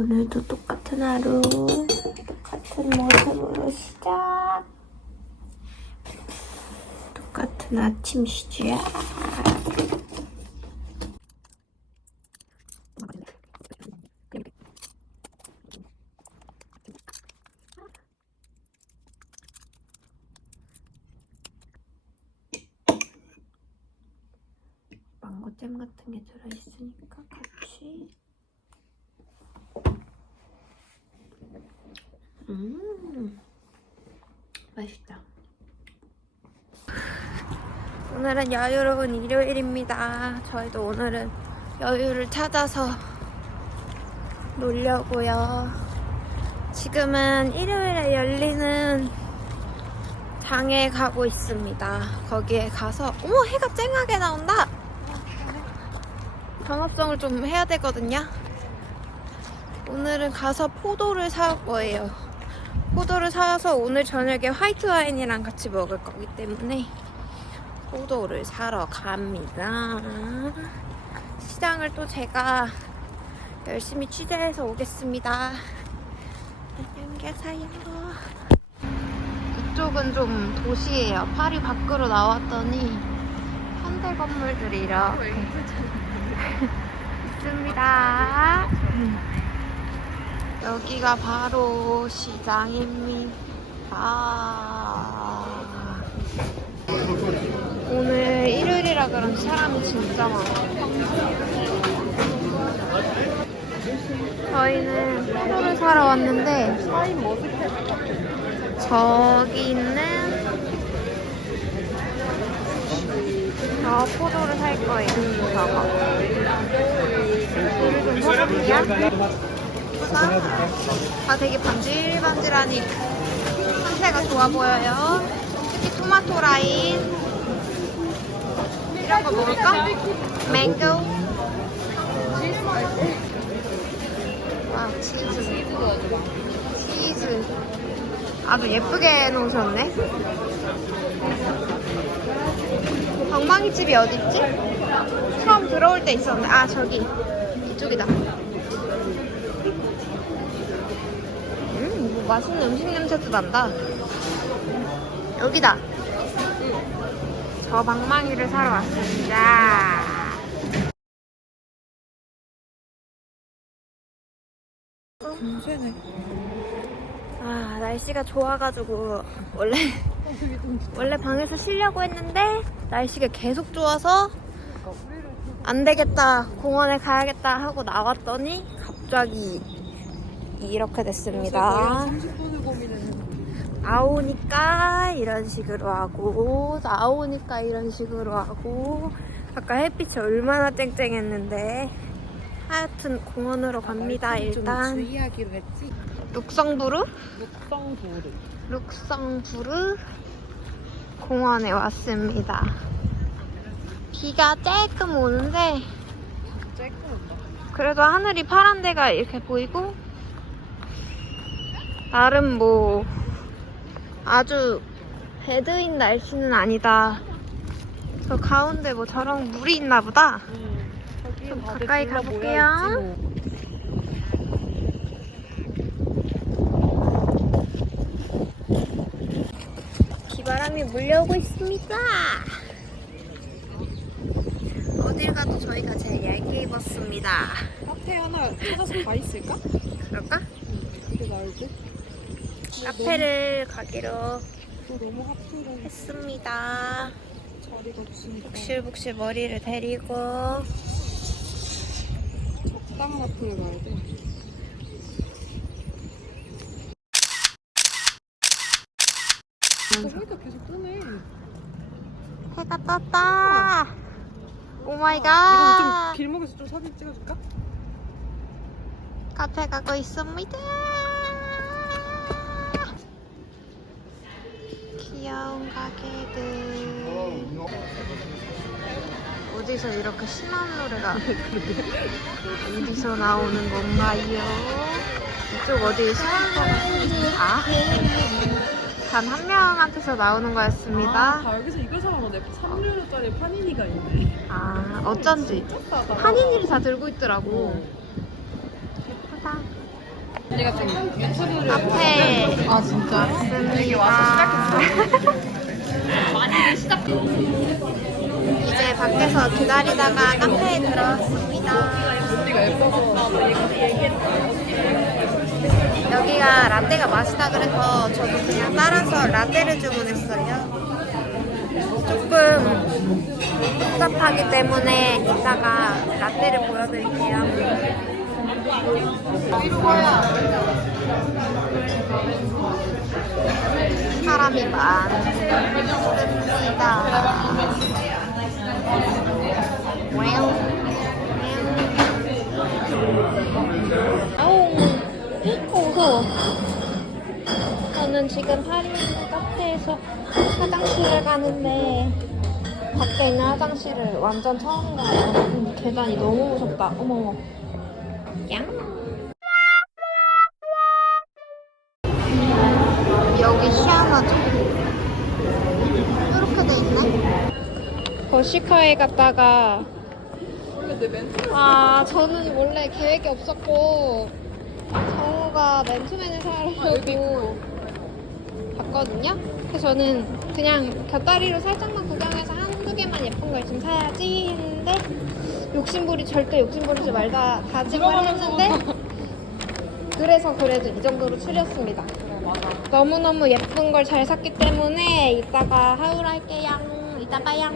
오늘도 똑같은 하루, 똑같은 모습으로 시작. 똑같은 아침 시작. 망고잼 같은 게 들어있으니까 같이 음. 맛있다. 오늘은 여유로운 일요일입니다. 저희도 오늘은 여유를 찾아서 놀려고요. 지금은 일요일에 열리는 장에 가고 있습니다. 거기에 가서 어머 해가 쨍하게 나온다! 경합성을 좀 해야 되거든요. 오늘은 가서 포도를 살 거예요. 포도를 사서 오늘 저녁에 화이트 와인이랑 같이 먹을 거기 때문에 포도를 사러 갑니다. 시장을 또 제가 열심히 취재해서 오겠습니다. 안녕 계세요. 이쪽은 좀 도시예요. 파리 밖으로 나왔더니 현대 건물들이 이렇게 있습니다. 여기가 바로 시장입니다. 오늘 일요일이라 그런지 사람이 진짜 많아요. 저희는 포도를 사러 왔는데 저기 있는 저 포도를 살 거예요. 저거. 이를 좀 사볼게요. 아, 되게 반질반질하니 상태가 좋아 보여요. 특히 토마토 라인. 이런 거 먹을까? 맹고. 와, 치즈. 치즈. 아주 예쁘게 해놓으셨네. 방망이 집이 어딨지? 처음 들어올 때 있었는데 아 저기 이쪽이다 음, 뭐 맛있는 음식 냄새도 난다. 여기다. 저 방망이를 사러 왔습니다. 새아 날씨가 좋아가지고 원래 원래 방에서 쉬려고 했는데 날씨가 계속 좋아서 안 되겠다. 공원에 가야겠다 하고 나왔더니 갑자기 이렇게 됐습니다. 30분을 고민했는데 나오니까 이런 식으로 하고 나오니까 이런 식으로 하고. 아까 햇빛이 얼마나 쨍쨍했는데. 하여튼 공원으로 갑니다 일단. 주의하기로 했지? 룩성부르? 묵성도르. 룩성부르 공원에 왔습니다. 비가 오는데 쬐끔 온다. 그래도 하늘이 파란 데가 이렇게 보이고 나름 뭐 아주 배드인 날씨는 아니다. 저 가운데 뭐 저런 물이 있나 보다. 좀 가까이 가볼게요. 비바람이 물려오고 있습니다. 어딜 가도 저희가 제일 얇게 입었습니다. 카페 하나 찾아서 가 있을까? 그럴까? 그게 나을지 카페를 가기로 했습니다. 북실북실 머리를 데리고 적당 데 가야 돼 거기가 계속 뜨네 해가 떴다. 오 마이 이거 갓. 좀 길목에서 좀 사진 찍어줄까? 카페 가고 있습니다. 귀여운 가게들. 어디서 이렇게 신나는 노래가 어디서 나오는 건가요? 이쪽 어디 스피커가 아? 단 한 명한테서 나오는 아, 거였습니다. 다 여기서 이걸 사먹었네 3유로짜리 파니니가 있네 아, 어쩐지 한인일이 다 들고 있더라고. 내가 좀 유튜브를 카페 아 진짜? 여기 와서 많이들 시작 이제 밖에서 기다리다가 카페에 들어왔습니다. 언니가 예뻐서 여기가 라떼가 맛있다 그래서 저도 그냥 따라서 라떼를 주문했어요. 조금 복잡하기 때문에 이따가 라떼를 보여드릴게요. 사람이 많습니다. 아우, 어, 무서워. 저는 지금 파리 있는 카페에서 화장실을 가는데 밖에 있는 화장실을 완전 처음 가요. 계단이 너무 무섭다. 어머머. 양. 여기 희한하죠? 이렇게 돼 있네. 버시카에 갔다가 내 멘트 아 저는 원래 계획이 없었고 정우가 맨투맨을 사려고 봤거든요. 그래서 저는 그냥 곁다리로 살짝만 구경해서 한두 개만 예쁜 걸 좀 사야지 했는데 욕심부리 절대 욕심부리지 말자 다짐을 했는데 그래서 그래도 이 정도로 추렸습니다. 너무너무 예쁜 걸 잘 샀기 때문에 이따가 하울할게요. 이따 봐요.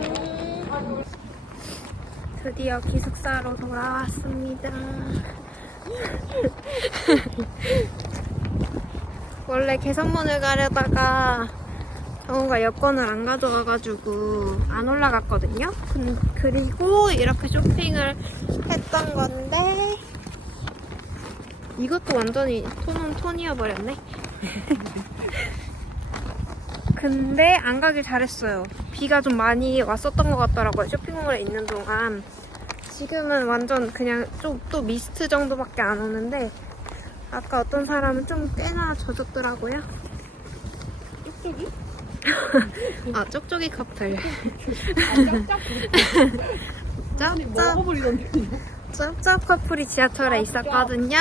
드디어 기숙사로 돌아왔습니다. 원래 개선문을 가려다가 정우가 여권을 안 가져와가지고 안 올라갔거든요. 근- 그리고 이렇게 쇼핑을 했던 건데 이것도 완전히 톤온 톤이어 버렸네. 근데 안 가길 잘했어요. 비가 좀 많이 왔었던 것 같더라고요. 쇼핑몰에 있는 동안. 지금은 완전 그냥 좀 또 미스트 정도밖에 안 오는데 아까 어떤 사람은 좀 꽤나 젖었더라고요. 아, 쪽쪽이 커플. 짭짭 먹어버리던데 짭짭 커플이 지하철에 있었거든요.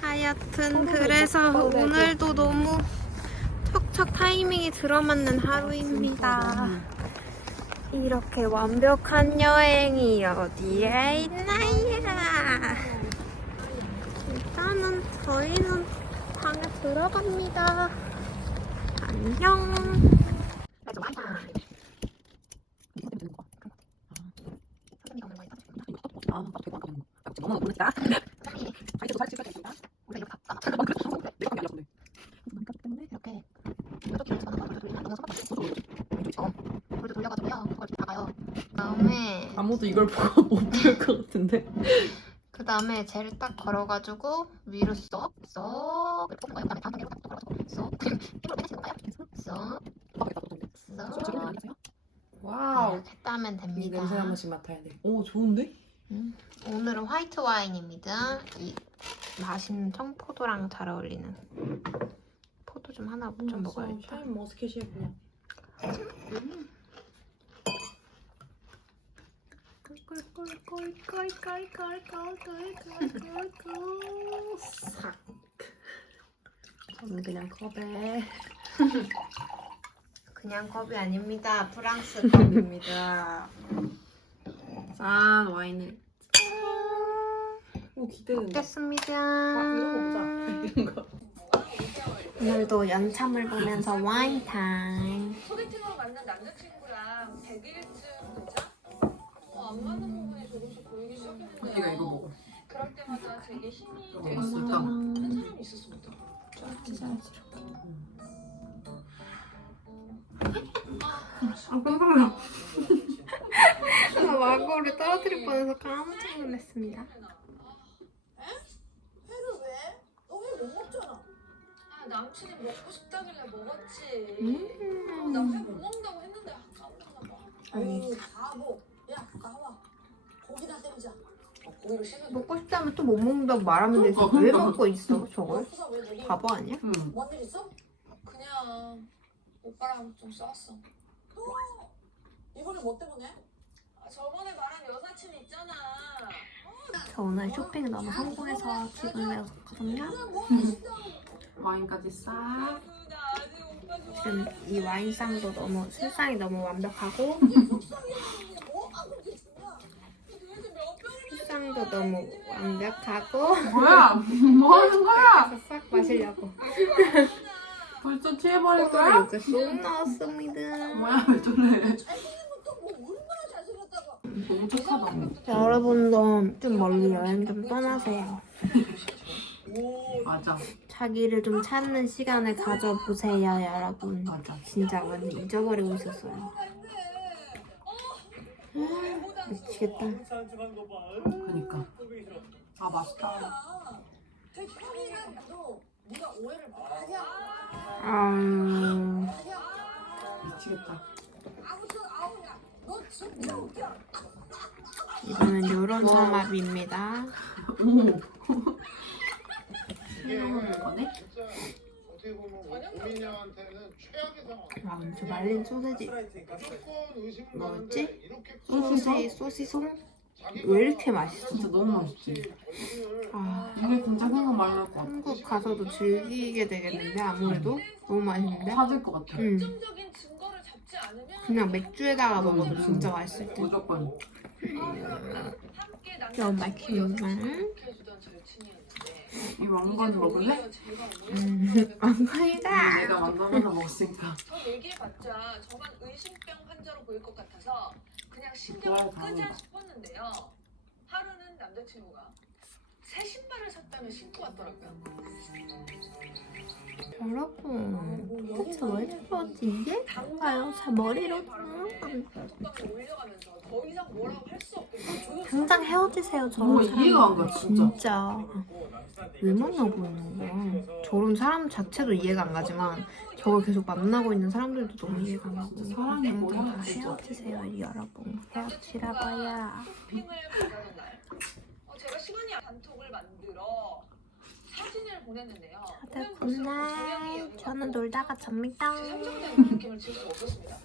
하여튼 그래서 오늘도 너무 척척 타이밍이 들어맞는 하루입니다. 이렇게 완벽한 여행이 어디에 있나요? 일단은 저희는 방에 들어갑니다. 안녕. 아무도 이걸 보고 못볼것 같은데 그 다음에 젤을 딱 걸어가지고 위로 쏙, 쏙, 이렇게 뽑는 거예요. 그 다음에 다음 단계로 딱 걸어가지고 쏙, 힘으로 빼내시는 거예요. 쏙, 쏙. 와우 이렇게 따면 이 됩니다. 냄새 한 번씩 맡아야 돼 오 좋은데? 음, 오늘은 화이트 와인입니다. 이 맛있는 청포도랑 잘 어울리는 포도 좀 하나 좀 먹어야죠. 타임 머스켓이야 그냥 싹 저는 그냥 컵에 그냥 컵이 아닙니다. 프랑스 컵입니다. 짠 와인을 오 기대된다 먹겠습니다. 아, 이런 거 먹자 이런 거 오늘도 연참을 보면서 와인 타임. 소개팅으로 만난 남자친구랑 100일쯤 되자? 어, 안 맞는 부분이 조금씩 보이기 시작했는데요. 먹어 그럴 때마다 제게 힘이 되는. 한 사람이 있었습니다. 아, 깜짝이야. 아, 와구를 떨어뜨릴 뻔해서 깜짝 놀랐습니다. 회를 왜? 너회못 먹잖아. 아, 남친이 먹고 싶다길래 먹었지. 음. 나회 못 먹는다고 했는데 아, 깜짝나 봐. 어우 바보. 먹고 싶다면 또 못 먹는다고 말하면 되지. 왜 먹고 있어, 저걸? 바보 아니야? 응 뭔일 있어? 그냥 오빠랑 좀 싸웠어. 이번에 뭐 때문에? 아, 저번에 말한 여사친 있잖아. 저 오늘 쇼핑 너무 성공해서 기분이 매우 좋거든요. 와인까지 싹. 지금 이 와인상도 너무 술상이 너무 완벽하고 술상도 너무 완벽하고 뭐야? 뭐 하는 거야? 그래서 싹 마시려고 벌써 취해버릴 거야? 이렇게 쏙 넣었습니다. 뭐야 왜 저래? 너무 착하다. 여러분도 좀 멀리 여행 좀 떠나세요. 맞아. 자기를 좀 찾는 시간을 가져보세요, 여러분. 맞아. 진짜 완전 잊어버리고 있었어요. 미치겠다. 그니까. 아 맛있다. 아, 미치겠다. 이거는 요런 삼합입니다. 오. 거네? 어떻게 보면 국민형한테는 최악의 상황. 와, 저 말린 소세지 의심을 뭐였지? 받는데 이렇게 소시 소시송 왜 이렇게 맛있어? 진짜 너무 맛있지. 아, 이게 진짜 생각 많이 날 것 같아. 한국 가서도 즐기게 되겠는데 아무래도 너무 맛있는데. 찾을 것 같아. 음, 긍정적인 증거를 잡지 않으면 그냥 맥주에다가 먹어도 진짜 맛있을 듯. 무조건. 함께 너무 맛있구만. 해주던 절친이었는데 이 왕건 먹을래? 음, 오늘 왕건이다. 내가 만들어서 먹으니까. 저 얘기해봤자 저만 의심병 환자로 보일 것 같아서 그냥 신경을 끄자. 싶었는데요. 하루는 남자친구가 새 신발을 샀다며 신고 왔더라고요. 여러분, 대체 왜 저러지? 이게 뭔가요? 제 머리로 음, 톡방에 올려가면서 더 이상 뭐라고 할수 조용히 당장 헤어지세요 뭐 저런 사람. 이해가 안 가, 진짜. 진짜 왜 만나고 있는 거야? 저런 사람 자체도 이해가 안 가지만 저걸 계속 만나고 있는 사람들도 너무 이해가 안 가고 진짜 당장 다 뭐야, 진짜. 헤어지세요 여러분 날 어, 제가 시간이 단톡을 만들어 사진을 보냈는데요. 다들 연인 저는 놀다가 잡니다 느낌을 수 없었습니다.